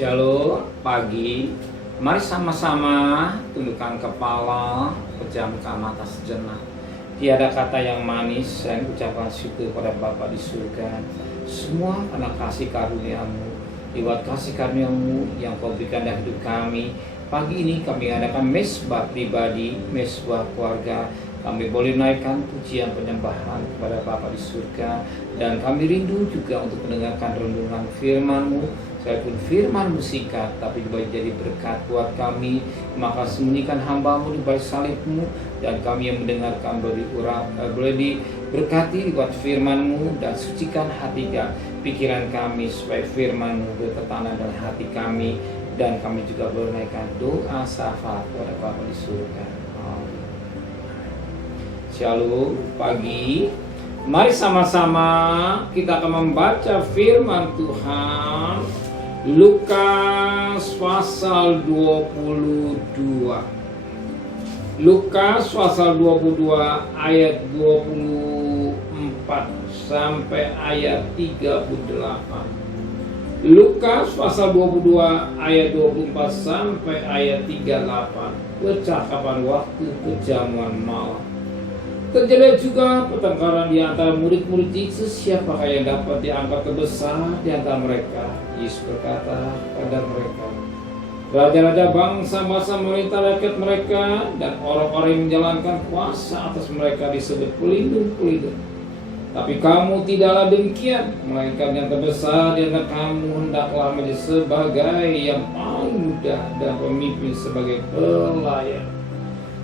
Shalom pagi. Mari sama-sama tundukkan kepala, pejamkan mata sejenak. Tiada kata yang manis dan ucapan syukur pada Bapa di surga. Semua karena kasih karunia-Mu. Lewat kasih karunia-Mu yang Kau berikan dalam hidup kami. Pagi ini kami adakan mesbah pribadi, mesbah keluarga. Kami boleh naikkan pujian penyembahan kepada Bapa di surga. Dan kami rindu juga untuk mendengarkan renungan firman-Mu. Sekalipun firman bersikat, tapi boleh jadi berkat buat kami. Maka sembunyikan hamba-Mu di balik salib-Mu, dan kami yang mendengarkan boleh diberkati lewat firman-Mu, dan sucikan hati dan pikiran kami supaya firman-Mu bertanam dalam hati kami, dan kami juga boleh menaikkan doa syafaat kepada Bapa di surga. Amin. Shalom pagi. Mari sama-sama kita akan membaca firman Tuhan. Lukas pasal 22. Lukas pasal 22 ayat 24 sampai ayat 38. Lukas pasal 22 ayat 24 sampai ayat 38. Percakapan waktu kejamuan malam. Terjadi juga pertengkaran di antara murid-murid Yesus, siapakah yang dapat diangkat kebesar di antara mereka. Yesus berkata kepada mereka, raja-raja bangsa-bangsa memerintah rakyat mereka, dan orang-orang yang menjalankan kuasa atas mereka disebut pelindung-pelindung. Tapi kamu tidaklah demikian, melainkan yang terbesar di antara kamu hendaklah menjadi sebagai yang paling muda, dan pemimpin sebagai pelayan.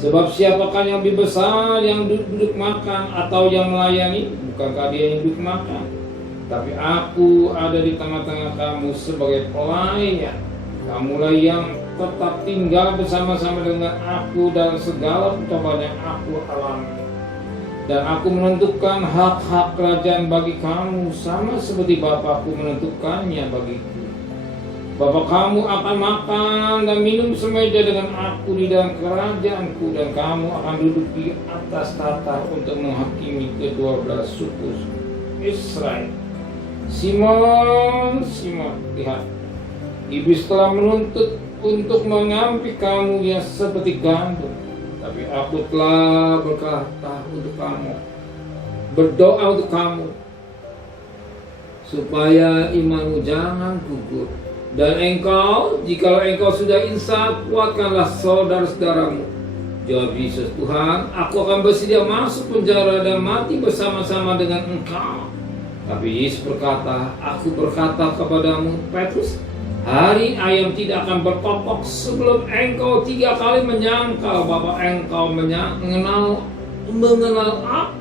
Sebab siapakah yang lebih besar, yang duduk makan atau yang melayani? Bukankah dia yang duduk makan? Tapi aku ada di tengah-tengah kamu sebagai pelayan. Kamulah yang tetap tinggal bersama-sama dengan aku dalam segala percobaan yang aku alami. Dan aku menentukan hak-hak kerajaan bagi kamu, sama seperti Bapakku menentukannya bagiku. Bapak kamu akan makan dan minum semeja dengan aku di dalam kerajaanku, dan kamu akan duduk di atas tahta untuk menghakimi ke-12 suku Israel. Simon, Simon, lihat, iblis telah menuntut untuk mengambil kamu yang seperti gandum, tapi aku telah berkata untuk kamu, berdoa untuk kamu, supaya imanmu jangan gugur. Dan engkau, jikalau engkau sudah insaf, kuatkanlah saudara-saudaramu. Jawab Yesus, Tuhan, aku akan bersedia masuk penjara dan mati bersama-sama dengan engkau. Tapi Yesus berkata, aku berkata kepadamu, Petrus, hari ayam tidak akan berkokok sebelum engkau 3 kali menyangkal bahwa engkau mengenal aku.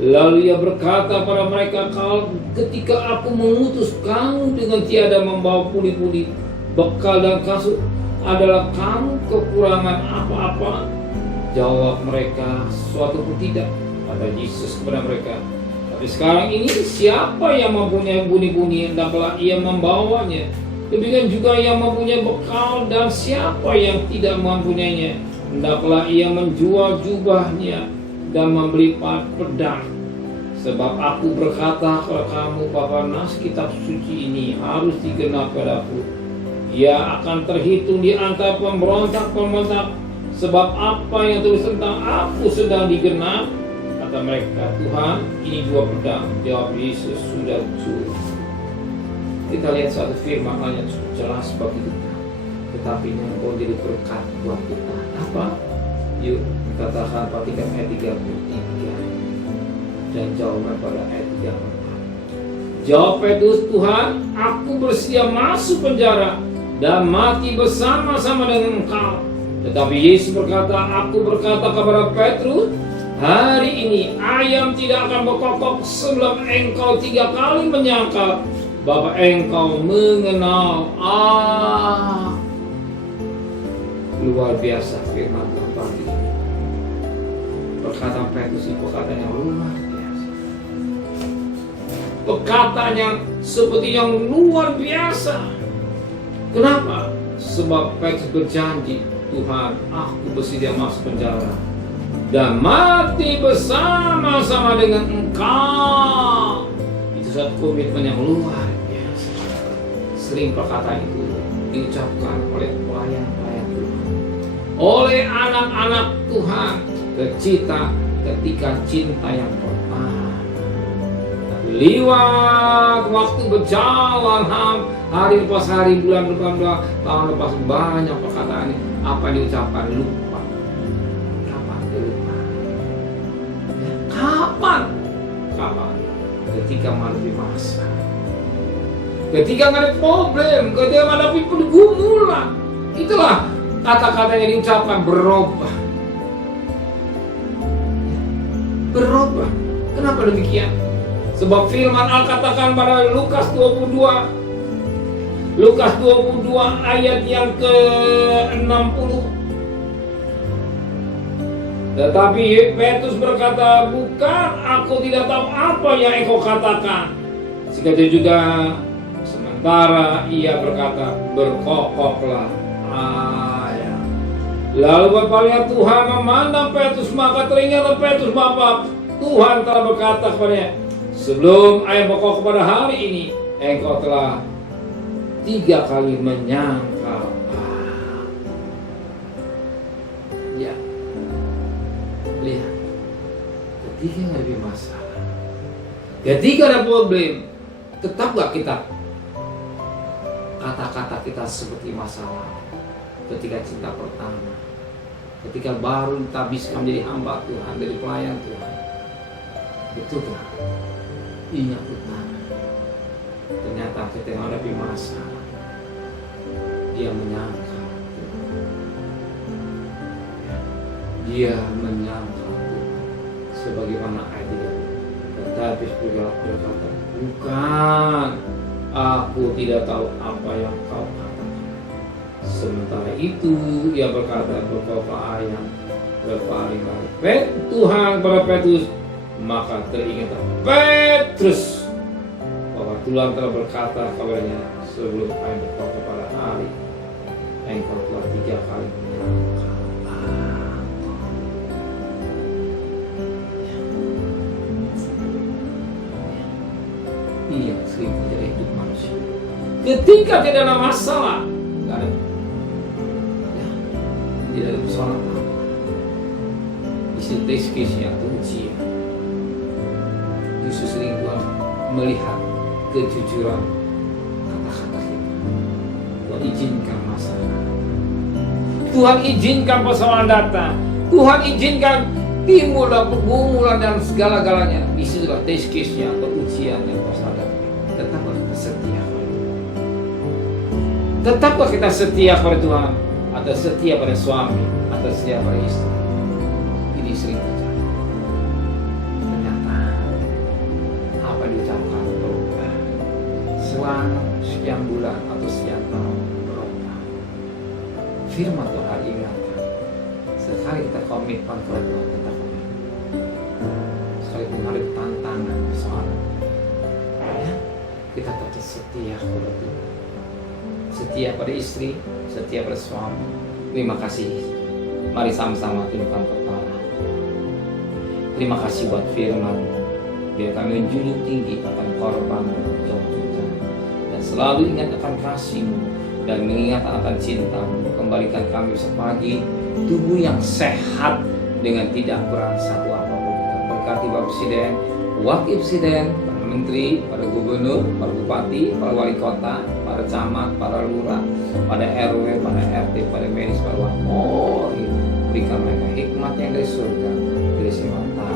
Lalu ia berkata pada mereka, kalau ketika aku mengutus kamu dengan tiada membawa puli-puli, bekal dan kasut, adalah kamu kekurangan apa-apa? Jawab mereka, suatu pun tidak. Kata Yesus kepada mereka, tapi sekarang ini siapa yang mempunyai buni-buni, hendaklah ia membawanya. Demikian juga yang mempunyai bekal, dan siapa yang tidak mempunyainya, hendaklah ia menjual jubahnya dan membeli pedang. Sebab aku berkata kepada kamu bahwa nas kitab suci ini harus digenap padaku. Ia akan terhitung di antara pemberontak-pemberontak, sebab apa yang tulis tentang aku sedang digenap. Kata mereka, Tuhan, ini 2 pedang. Jawab Yesus, sudah cukup. Kita lihat satu firman yang cukup jelas bagi kita, tetapi yang menjadi berkat buat kita. Apa? Yuk, katakan, perhatikan ayat 33 dan jawaban pada ayat 34. Jawab Petrus, Tuhan, aku bersedia masuk penjara dan mati bersama-sama dengan engkau. Tetapi Yesus berkata, aku berkata kepada Petrus, hari ini ayam tidak akan berkokok sebelum engkau 3 kali menyangkal bahwa engkau mengenal aku. Luar biasa firman Tuhan pagi ini. Perkataan Petrus itu perkataan yang luar biasa. Perkataan yang seperti yang luar biasa. Kenapa? Sebab Petrus berjanji, Tuhan, aku bersedia masuk penjara dan mati bersama-sama dengan engkau. Itu satu komitmen yang luar biasa. Sering perkataan itu diucapkan oleh pelayan-pelayan Tuhan, oleh anak-anak Tuhan ketika cinta yang pertama. Liwat waktu berjalan, hari lepas hari, bulan lepas bulan, tahun lepas banyak perkataan ini. Apa yang diucapkan? Lupa. Kapan lupa? Kapan? Ketika menghadapi masa, ketika menghadapi problem, ketika menghadapi pergumulan, itulah kata-kata yang diucapkan berubah. Berubah. Kenapa demikian? Sebab firman Allah katakan pada Lukas 22 ayat yang ke-60. Tetapi Petrus berkata, bukan, aku tidak tahu apa yang engkau katakan. Seketika juga sementara ia berkata, berkokoklah ayah. Lalu bapaknya Tuhan memandang Petrus, maka teringatlah Petrus bahwa Tuhan telah berkata kepadanya, sebelum ayah berkokok pada hari ini, engkau telah 3 kali menyangkal. Ya, lihat, ketika ada masalah, ketika ada problem, tetap gak kita kata-kata kita seperti masalah? Ketika cinta pertama, ketika baru ditabiskan menjadi hamba Tuhan, dari pelayan Tuhan, betul gak? Iya utama. Ternyata ketika menghadapi masalah, dia menyangkal Tuhan. Dia menyangkal Tuhan. Sebagaimana ayat 3. Tetapi berkata, bukan, aku tidak tahu apa yang kau katakan. Sementara itu dia berkata, berkokoklah ayam berpaling-paling. Tuhan kepada Petrus, maka teringat Petrus bahwa Tuhan telah berkata kepadanya, sebelum ayam berkokok pada hari, engkau telah 3 kali menyangkal aku. Ini yang sering terjadi hidup manusia. Ketika tidak ada masalah, tidak ada persoalan apa, isi test case-nya atau ujian, justru sering Tuhan melihat kejujuran kata-kata kita. Tuhan izinkan masalah, Tuhan izinkan persoalan datang, Tuhan izinkan timbul pergumulan dan segala-galanya. Disitulah test case-nya atau ujian yang kau hadapi. Tetaplah kita setia pada Tuhan. Tetaplah kita setia pada Tuhan, atau setia pada suami, atau setia pada istri. Ini sering terjadi. Ternyata apa diucapkan berubah. Selama sekian bulan atau sekian tahun berubah. Firman Tuhan ingatkan, sekali kita komitmen kepada Tuhan, tetap komitmen. Sekali menghadapi tantangan, persoalan, ya, kita tetap setia kepada Tuhan. Setia pada istri, setia pada suami. Terima kasih. Mari sama-sama tundukkan kepala. Terima kasih buat firman. Biar kami menjunjung tinggi akan korban berjuta-juta, dan selalu ingat akan kasih-Mu dan mengingat akan cinta-Mu. Kembalikan kami sepagi tubuh yang sehat dengan tidak kurang satu apapun. Berkati Bapak Presiden, Wakil Presiden, para Menteri, para Gubernur, para Bupati, para Wali Kota, para camat, para lurah, pada RW, pada RT, pada medis, pada Wakil. Berikan mereka hikmat yang dari surga, dari semata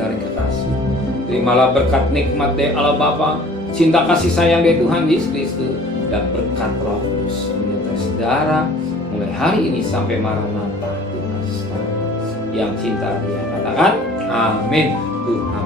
dari kekasih. Terimalah berkat nikmat dari Allah Bapa, cinta kasih sayang dari Tuhan Yesus Kristus, dan berkat Roh Kudus menyertai saudara mulai hari ini sampai Maranatha Tuhan yang cinta Dia. Katakan amin. Tuhan